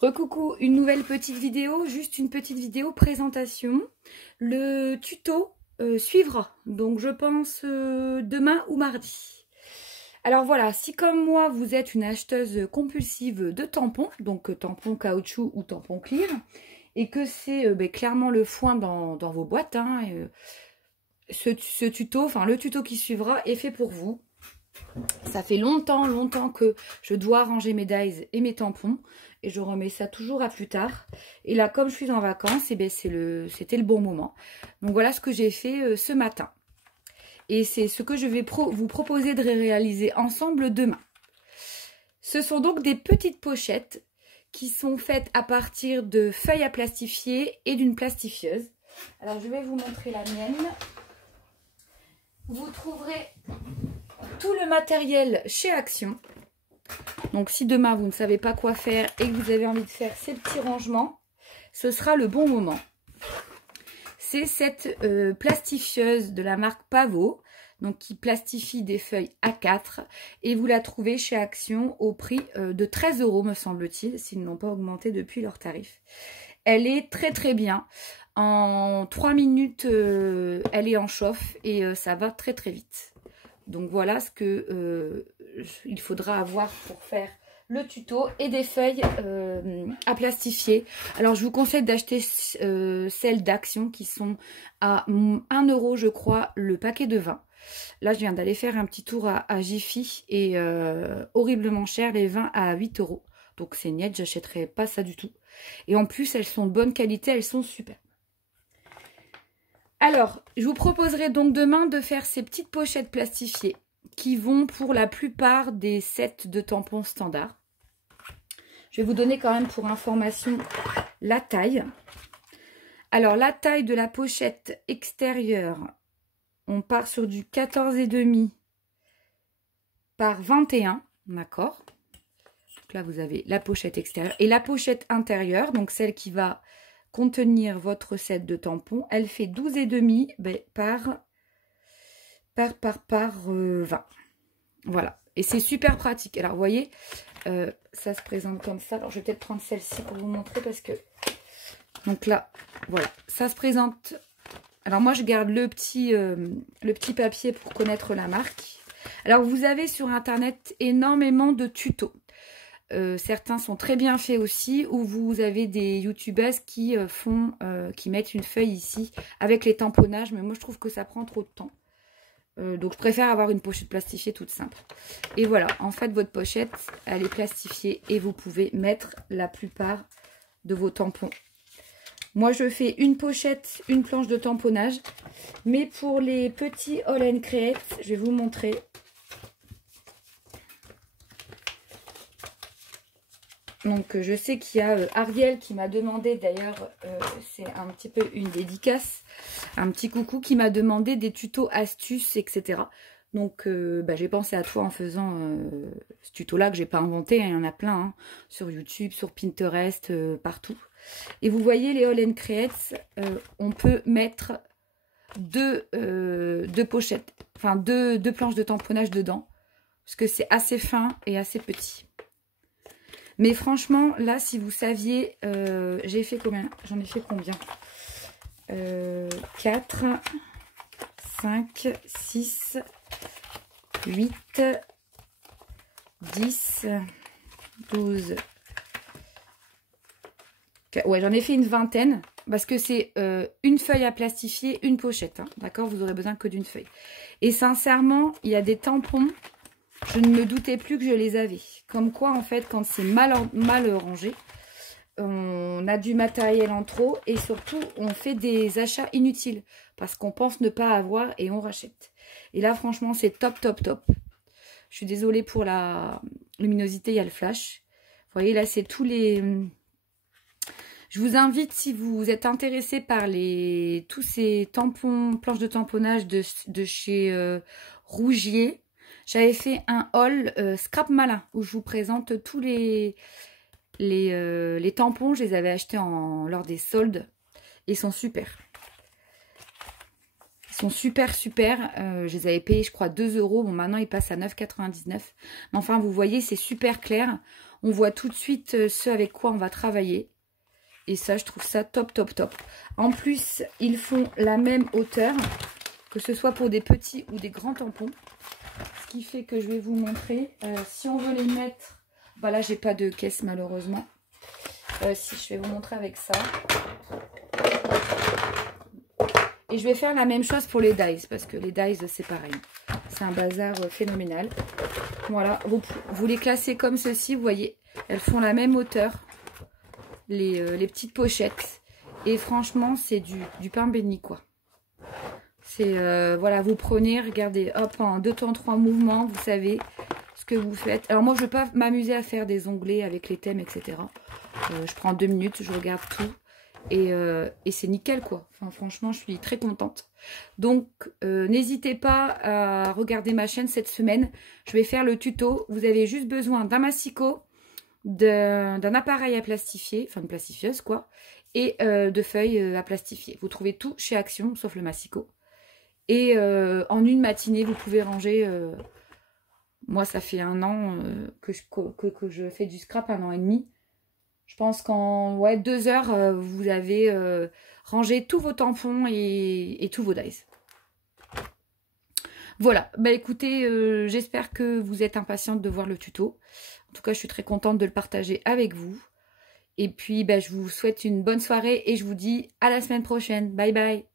Recoucou, une nouvelle petite vidéo, juste une petite vidéo présentation. Le tuto suivra, donc je pense demain ou mardi. Alors voilà, si comme moi vous êtes une acheteuse compulsive de tampons, donc tampons caoutchouc ou tampons clear, et que c'est clairement le foin dans vos boîtes, hein, ce tuto, enfin le tuto qui suivra est fait pour vous. Ça fait longtemps que je dois ranger mes dies et mes tampons. Et je remets ça toujours à plus tard. Et là, comme je suis en vacances, c'était le bon moment. Donc voilà ce que j'ai fait ce matin. Et c'est ce que je vais vous proposer de réaliser ensemble demain. Ce sont donc des petites pochettes qui sont faites à partir de feuilles à plastifier et d'une plastifieuse. Alors je vais vous montrer la mienne. Vous trouverez tout le matériel chez Action. Donc si demain vous ne savez pas quoi faire et que vous avez envie de faire ces petits rangements, ce sera le bon moment. C'est cette plastifieuse de la marque Pavo, donc qui plastifie des feuilles A4, et vous la trouvez chez Action au prix de 13 € me semble-t-il, s'ils n'ont pas augmenté depuis leur tarif. Elle est très bien. En 3 minutes, elle est en chauffe et ça va très vite. Donc voilà ce que il faudra avoir pour faire le tuto et des feuilles à plastifier. Alors je vous conseille d'acheter celles d'Action qui sont à 1 € je crois le paquet de 20. Là je viens d'aller faire un petit tour à Jiffy et horriblement cher, les 20 à 8 €. Donc c'est net, j'achèterai pas ça du tout. Et en plus elles sont de bonne qualité, elles sont super. Alors, je vous proposerai donc demain de faire ces petites pochettes plastifiées qui vont pour la plupart des sets de tampons standards. Je vais vous donner quand même pour information la taille. Alors, la taille de la pochette extérieure, on part sur du 14,5 par 21, d'accord? Donc là, vous avez la pochette extérieure. Et la pochette intérieure, donc celle qui va contenir votre set de tampons, elle fait 12,5 par 20. Voilà, et c'est super pratique. Alors vous voyez, ça se présente comme ça. Alors je vais peut-être prendre celle-ci pour vous montrer parce que donc là, voilà, ça se présente. Alors moi je garde le petit papier pour connaître la marque. Alors vous avez sur internet énormément de tutos. Certains sont très bien faits aussi, où vous avez des youtubeuses qui qui mettent une feuille ici avec les tamponnages, mais moi je trouve que ça prend trop de temps. Donc je préfère avoir une pochette plastifiée toute simple. Et voilà, en fait votre pochette elle est plastifiée et vous pouvez mettre la plupart de vos tampons. Moi je fais une pochette, une planche de tamponnage, mais pour les petits All and Create, je vais vous montrer. Donc je sais qu'il y a Ariel qui m'a demandé, d'ailleurs c'est un petit peu une dédicace, un petit coucou, qui m'a demandé des tutos astuces, etc. Donc j'ai pensé à toi en faisant ce tuto là que j'ai pas inventé, hein, il y en a plein hein, sur YouTube, sur Pinterest, partout. Et vous voyez les All and Create, on peut mettre deux pochettes, enfin deux planches de tamponnage dedans, parce que c'est assez fin et assez petit. Mais franchement, là, si vous saviez, j'ai fait combien? J'en ai fait combien? 4, 5, 6, 8, 10, 12. Ouais, j'en ai fait une vingtaine. Parce que c'est une feuille à plastifier, une pochette. Hein, d'accord? Vous aurez besoin que d'une feuille. Et sincèrement, il y a des tampons. Je ne me doutais plus que je les avais. Comme quoi, en fait, quand c'est mal rangé, on a du matériel en trop et surtout, on fait des achats inutiles parce qu'on pense ne pas avoir et on rachète. Et là, franchement, c'est top. Je suis désolée pour la luminosité, il y a le flash. Vous voyez, là, c'est tous les... Je vous invite, si vous êtes intéressé par tous ces tampons, planches de tamponnage de chez Rougier. J'avais fait un haul scrap malin où je vous présente tous les tampons. Je les avais achetés lors des soldes. Ils sont super. Ils sont super. Je les avais payés, je crois, 2 €. Bon, maintenant, ils passent à 9,99 €. Mais enfin, vous voyez, c'est super clair. On voit tout de suite ce avec quoi on va travailler. Et ça, je trouve ça top, top, top. En plus, ils font la même hauteur, que ce soit pour des petits ou des grands tampons. Ce qui fait que je vais vous montrer. Si on veut les mettre... Bah là, j'ai pas de caisse malheureusement. Si, je vais vous montrer avec ça. Et je vais faire la même chose pour les dies, parce que les dies, c'est pareil. C'est un bazar phénoménal. Voilà, vous les classez comme ceci, vous voyez. Elles font la même hauteur, les petites pochettes. Et franchement, c'est du pain béni, quoi. C'est, voilà, vous prenez, regardez, hop, en 2 temps 3 mouvements, vous savez ce que vous faites. Alors moi, je ne vais pas m'amuser à faire des onglets avec les thèmes, etc. Je prends 2 minutes, je regarde tout. Et c'est nickel, quoi. Enfin, franchement, je suis très contente. Donc, n'hésitez pas à regarder ma chaîne cette semaine. Je vais faire le tuto. Vous avez juste besoin d'un massicot, d'un appareil à plastifier, enfin une plastifieuse, quoi, et de feuilles à plastifier. Vous trouvez tout chez Action, sauf le massicot. Et en une matinée, vous pouvez ranger... moi, ça fait 1 an que je fais du scrap, 1 an et demi. Je pense qu'en 2 heures, vous avez rangé tous vos tampons et tous vos dies. Voilà, bah écoutez, j'espère que vous êtes impatiente de voir le tuto. En tout cas, je suis très contente de le partager avec vous. Et puis, bah, je vous souhaite une bonne soirée et je vous dis à la semaine prochaine. Bye bye.